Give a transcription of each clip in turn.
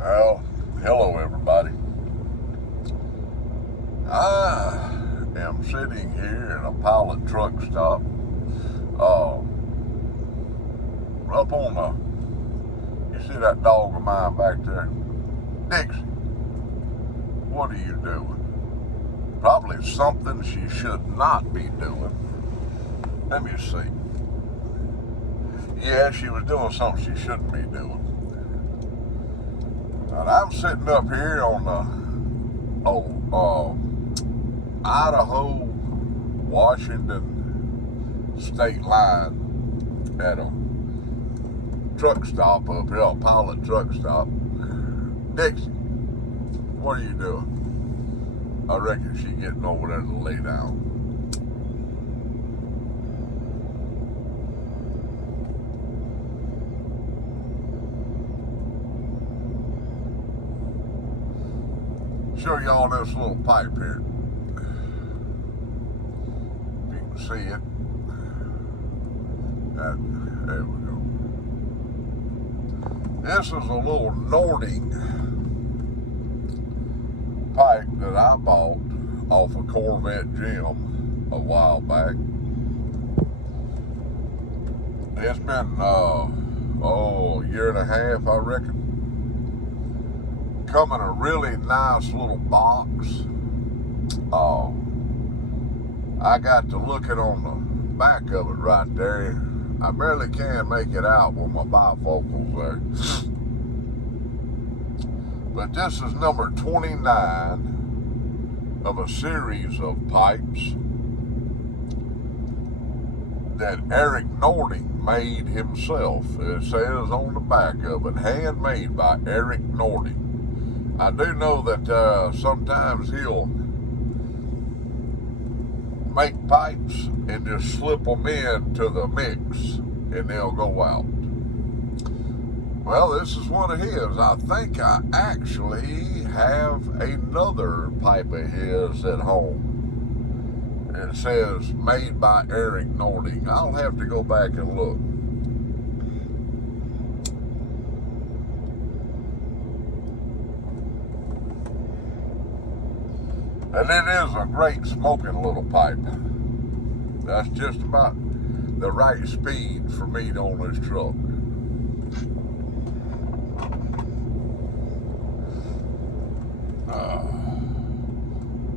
Well, hello everybody. I am sitting here in a pilot truck stop. Up on you see that dog of mine back there? Dixie, what are you doing? Probably something she should not be doing. Let me see. Yeah, she was doing something she shouldn't be doing. And I'm sitting up here on the Idaho, Washington state line at a truck stop up here, a pilot truck stop. Dixie, what are you doing? I reckon she's getting over there to lay down. Show y'all this little pipe here. If you can see it. There we go. This is a little Nording pipe that I bought off of Corvette Gym a while back. It's been a year and a half, I reckon. Come in a really nice little box. I got to looking on the back of it right there. I barely can make it out with my bifocals there. But this is number 29 of a series of pipes that Eric Nording made himself. It says on the back of it, handmade by Eric Nording. I do know that sometimes he'll make pipes and just slip them into the mix and they'll go out. Well, this is one of his. I think I actually have another pipe of his at home. It says made by Eric Nording. I'll have to go back and look. And it is a great smoking little pipe. That's just about the right speed for me on this truck.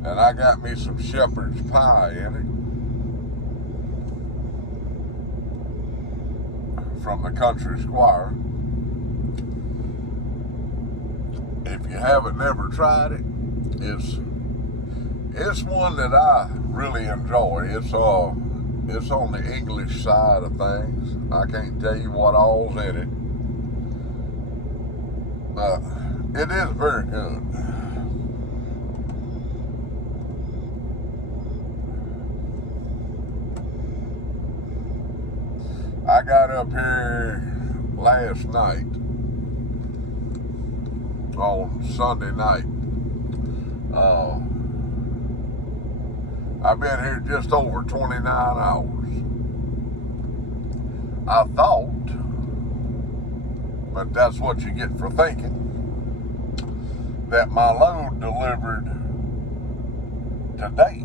And I got me some shepherd's pie in it from the Country Squire. If you haven't never tried it, it's one that I really enjoy. It's on the English side of things. I can't tell you what all's in it. But it is very good. I got up here last night on Sunday night. I've been here just over 29 hours. I thought, but that's what you get for thinking, that my load delivered today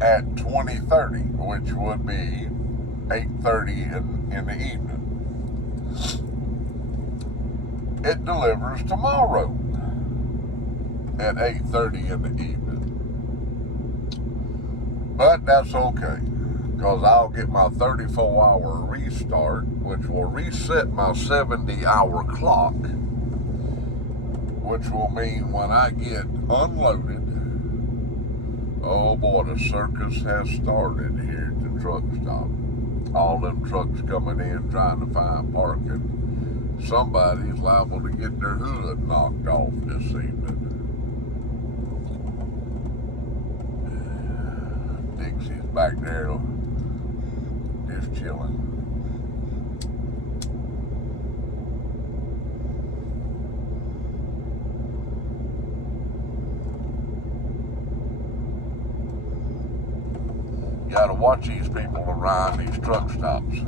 at 20:30, which would be 8:30 in the evening. It delivers tomorrow at 8:30 in the evening. But that's okay, because I'll get my 34-hour restart, which will reset my 70-hour clock, which will mean when I get unloaded, oh boy, the circus has started here at the truck stop. All them trucks coming in trying to find parking. Somebody's liable to get their hood knocked off this evening. Dixie's back there just chilling. You gotta watch these people around these truck stops.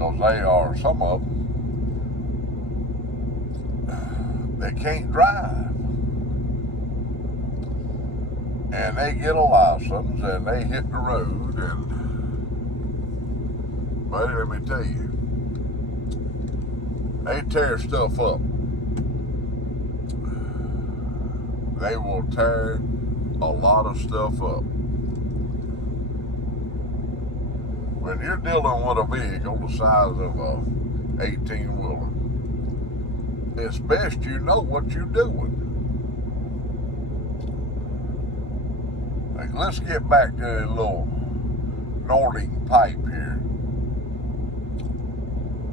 Because they are, some of them, they can't drive. And they get a license and they hit the road and, well, let me tell you, they tear stuff up. They will tear a lot of stuff up. When you're dealing with a vehicle the size of a 18-wheeler, it's best you know what you're doing. Like, let's get back to a little Nordic pipe here.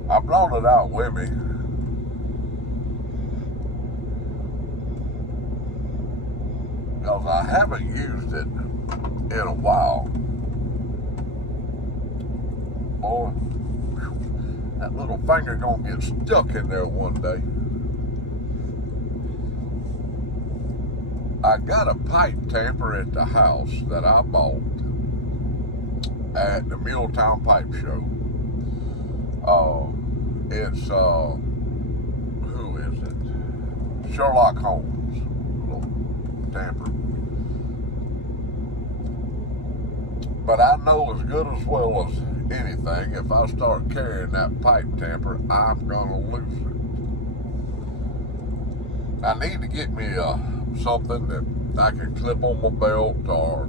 I brought it out with me. Because I haven't used it in a while. Boy, that little finger gonna get stuck in there one day. I got a pipe tamper at the house that I bought at the Milltown Pipe Show. It's who is it? Sherlock Holmes little tamper. But I know as good as well as anything, if I start carrying that pipe tamper, I'm gonna lose it. I need to get me something that I can clip on my belt or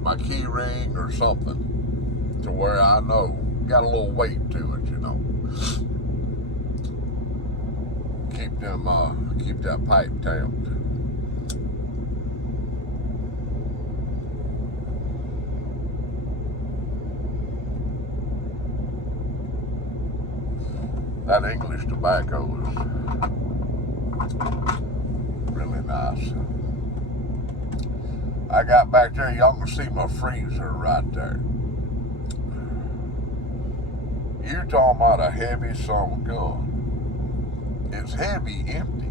my key ring or something to where I know got a little weight to it, you know. Keep that pipe tamped. That English tobacco is really nice. I got back there, y'all can see my freezer right there. You're talking about a heavy son of a gun. It's heavy empty.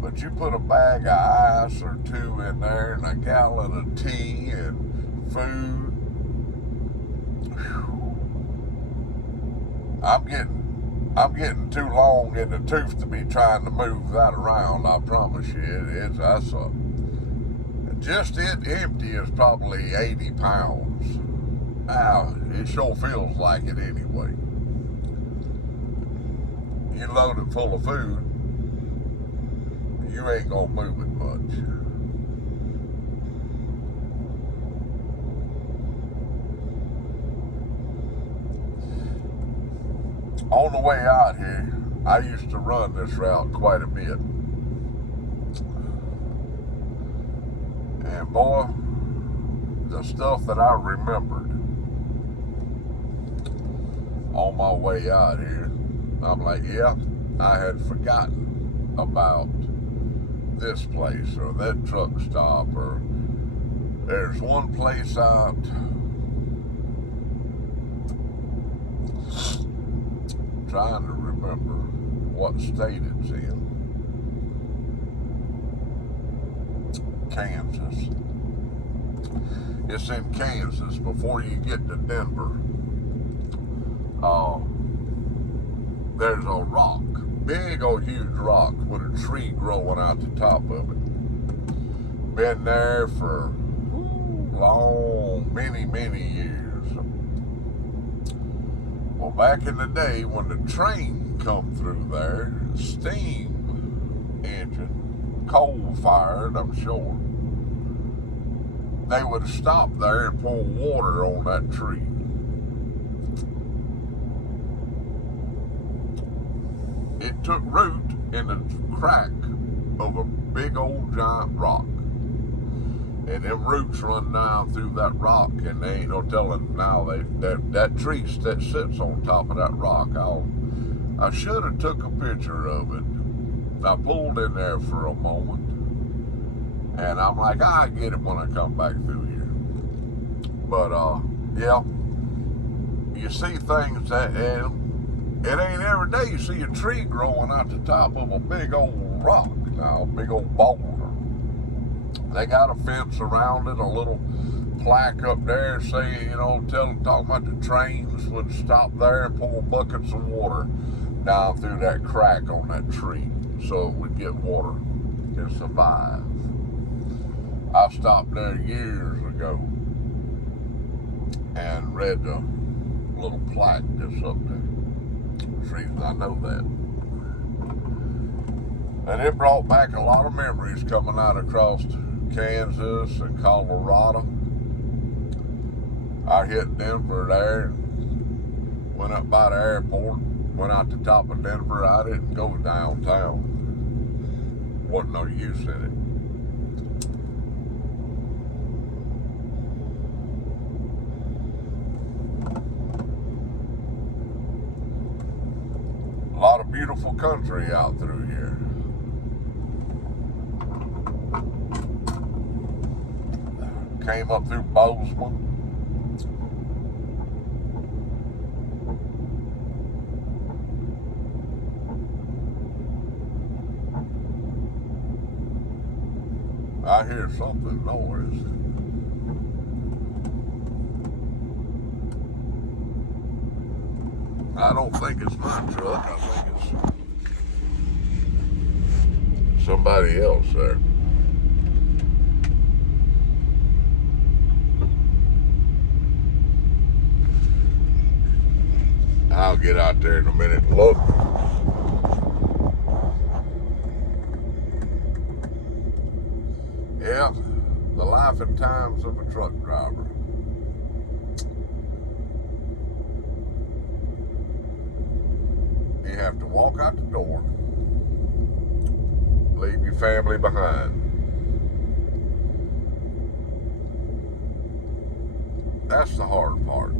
But you put a bag of ice or two in there and a gallon of tea and food. Whew. I'm getting too long in the tooth to be trying to move that around, I promise you. Just it empty is probably 80 pounds. Now, it sure feels like it anyway. You load it full of food, you ain't gonna move it much. On the way out here, I used to run this route quite a bit. And boy, the stuff that I remembered on my way out here, I'm like, yeah, I had forgotten about this place or that truck stop, or there's one place out trying to remember what state it's in. Kansas. It's in Kansas before you get to Denver. There's a rock, big old huge rock with a tree growing out the top of it. Been there for long, many years. Well, back in the day when the train come through there, steam engine, coal fired, I'm sure, they would stop there and pour water on that tree. It took root in the crack of a big old giant rock. And them roots run down through that rock, and they ain't no telling now that tree that sits on top of that rock. I should have took a picture of it. I pulled in there for a moment, and I'm like, I'll get it when I come back through here. But yeah, you see things that, and it ain't every day you see a tree growing out the top of a big old rock, now a big old boulder. They got a fence around it, a little plaque up there saying, talking about the trains would stop there and pour buckets of water down through that crack on that tree so it would get water and survive. I stopped there years ago and read the little plaque that's up there. That's the reason I know that. And it brought back a lot of memories coming out across Kansas and Colorado. I hit Denver there and went up by the airport, went out the top of Denver. I didn't go downtown. Wasn't no use in it. A lot of beautiful country out through here. Came up through Bozeman. I hear something noise. I don't think it's my truck. I think it's somebody else there. I'll get out there in a minute and look. Yeah, the life and times of a truck driver. You have to walk out the door, leave your family behind. That's the hard part.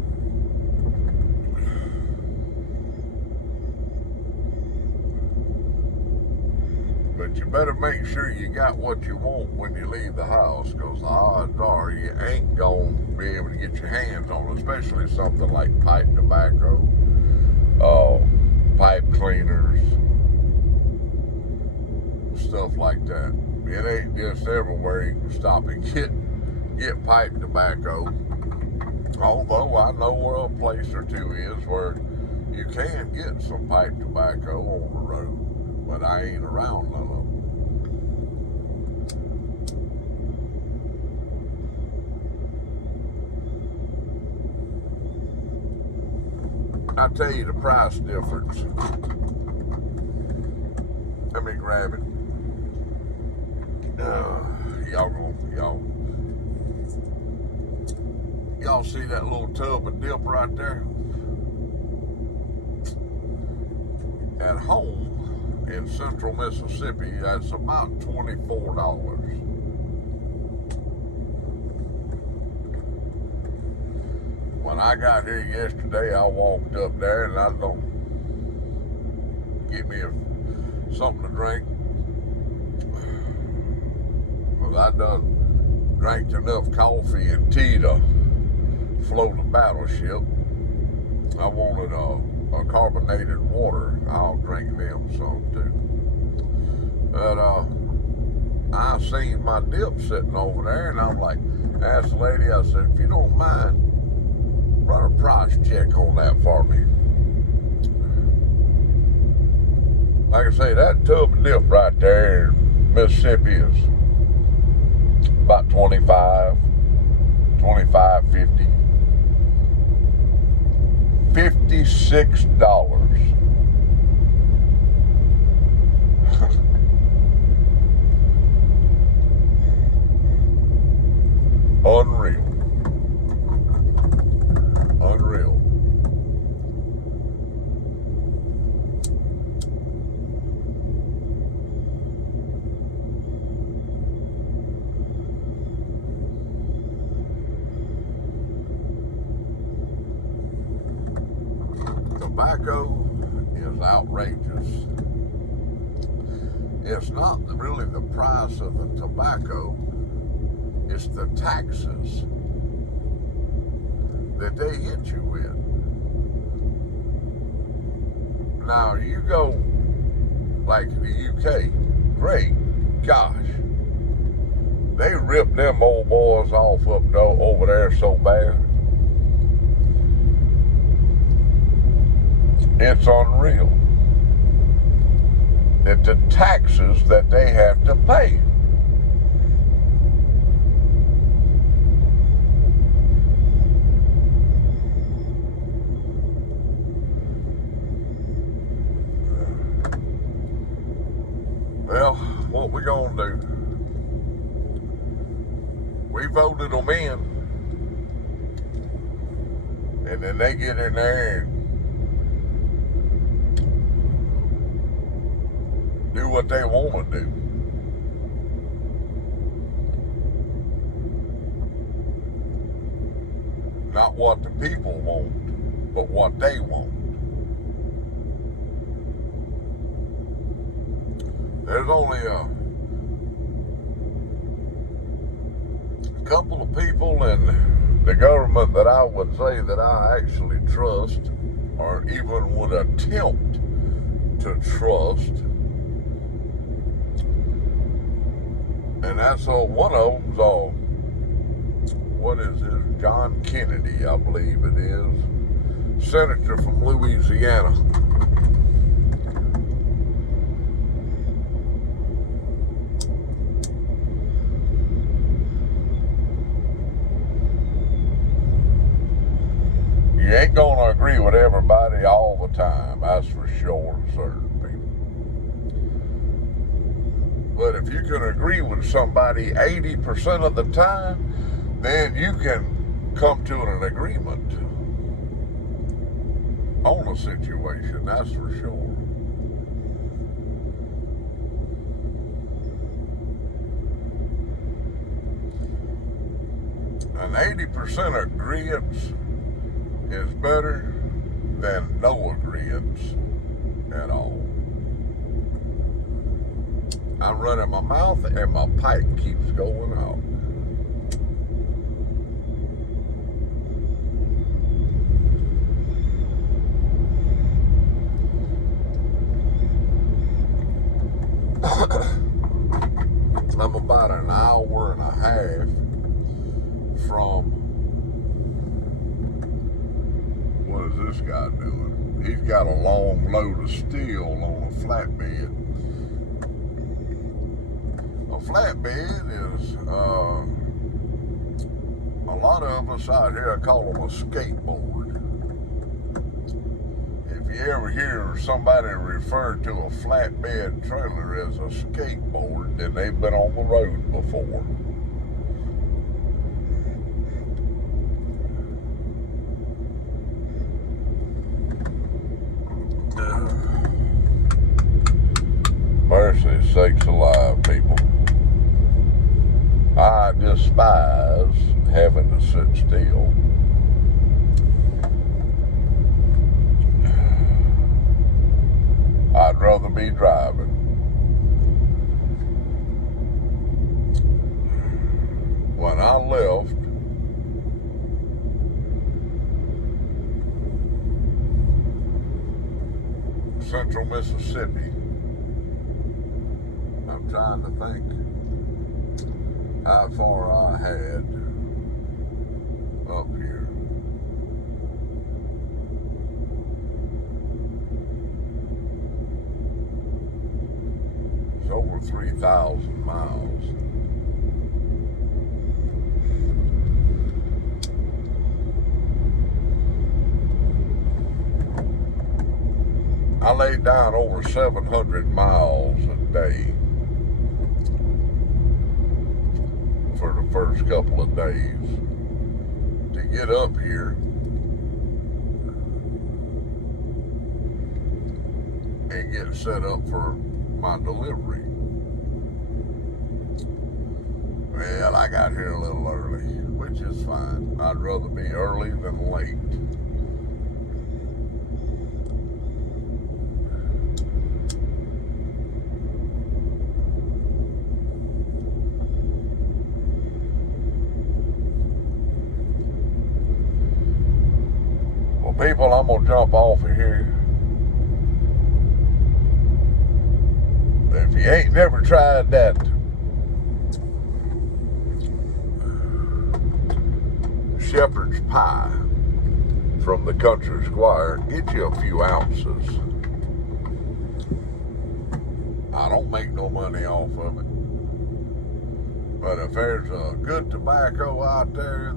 But you better make sure you got what you want when you leave the house, because the odds are you ain't going to be able to get your hands on it, especially something like pipe tobacco, pipe cleaners, stuff like that. It ain't just everywhere you can stop and get pipe tobacco. Although I know where a place or two is where you can get some pipe tobacco on the road, but I ain't around none of them. I'll tell you the price difference. Let me grab it. Y'all see that little tub of dip right there? At home in central Mississippi, that's about $24. When I got here yesterday, I walked up there and I don't get me something to drink. Well, I done drank enough coffee and tea to float a battleship. I wanted a carbonated water. I'll drink them some too. But I seen my dip sitting over there, and I'm like, asked the lady, I said, if you don't mind, run a price check on that for me. Like I say, that tub of dip right there in Mississippi is about $25, $50. $56. Unreal. Unreal. Tobacco is outrageous. It's not really the price of the tobacco, it's the taxes that they hit you with. Now, you go like the UK, great gosh, They ripped them old boys off up over there so bad. It's unreal. It's the taxes that they have to pay. Well, what we gonna do? We voted them in, and then they get in there and do what they want to do. Not what the people want, but what they want. There's only a couple of people in the government that I would say that I actually trust, or even would attempt to trust. And that's one of them's what is this? John Kennedy, I believe it is, senator from Louisiana. You ain't gonna agree with everybody all the time, that's for sure, certain people. But if you can agree with somebody 80% of the time, then you can come to an agreement on a situation, that's for sure. An 80% agreement is better than no agreement at all. I'm running my mouth and my pipe keeps going out. I'm about an hour and a half from, what is this guy doing? He's got a long load of steel on a flatbed. A flatbed is, a lot of us out here, I call them a skateboard. If you ever hear somebody refer to a flatbed trailer as a skateboard, then they've been on the road before. Mercy sakes alive, people. I despise having to sit still. I'd rather be driving. When I left Central Mississippi, I'm trying to think how far I had up here. It's over 3,000 miles. I laid down over 700 miles a day for the first couple of days to get up here and get set up for my delivery. Well, I got here a little early, which is fine. I'd rather be early than late. Well, people, I'm gonna jump off of here. If you ain't never tried that shepherd's pie from the Country Squire. Get you a few ounces. I don't make no money off of it. But if there's a good tobacco out there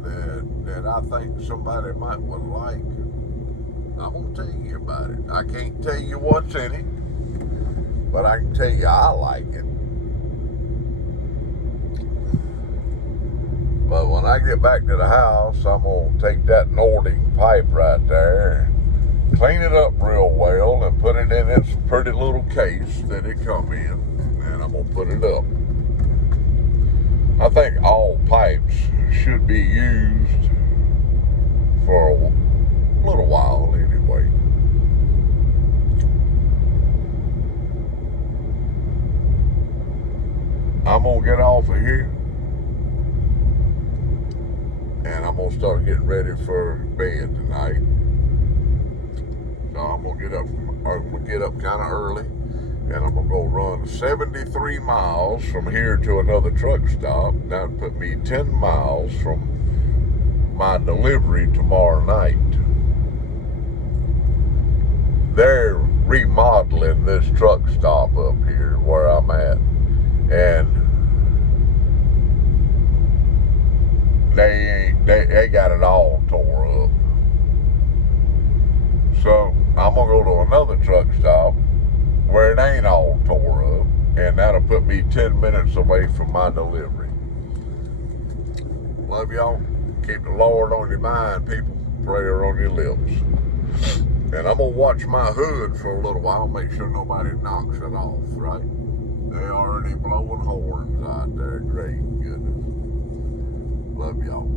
that I think somebody might would like, I'm going to tell you about it. I can't tell you what's in it, but I can tell you I like it. But when I get back to the house, I'm going to take that Nordic pipe right there, clean it up real well, and put it in its pretty little case that it come in, and I'm going to put it up. I think all pipes should be used for a little while anyway. I'm going to get off of here, and I'm going to start getting ready for bed tonight. So I'm going to get up kind of early, and I'm going to go run 73 miles from here to another truck stop. That'll put me 10 miles from my delivery tomorrow night. They're remodeling this truck stop up here where I'm at, and they got it all tore up. So I'm gonna go to another truck stop where it ain't all tore up, and that'll put me 10 minutes away from my delivery. Love y'all. Keep the Lord on your mind, people. Prayer on your lips. And I'm gonna watch my hood for a little while, make sure nobody knocks it off, right? They already blowing horns out there. Great goodness. Love y'all.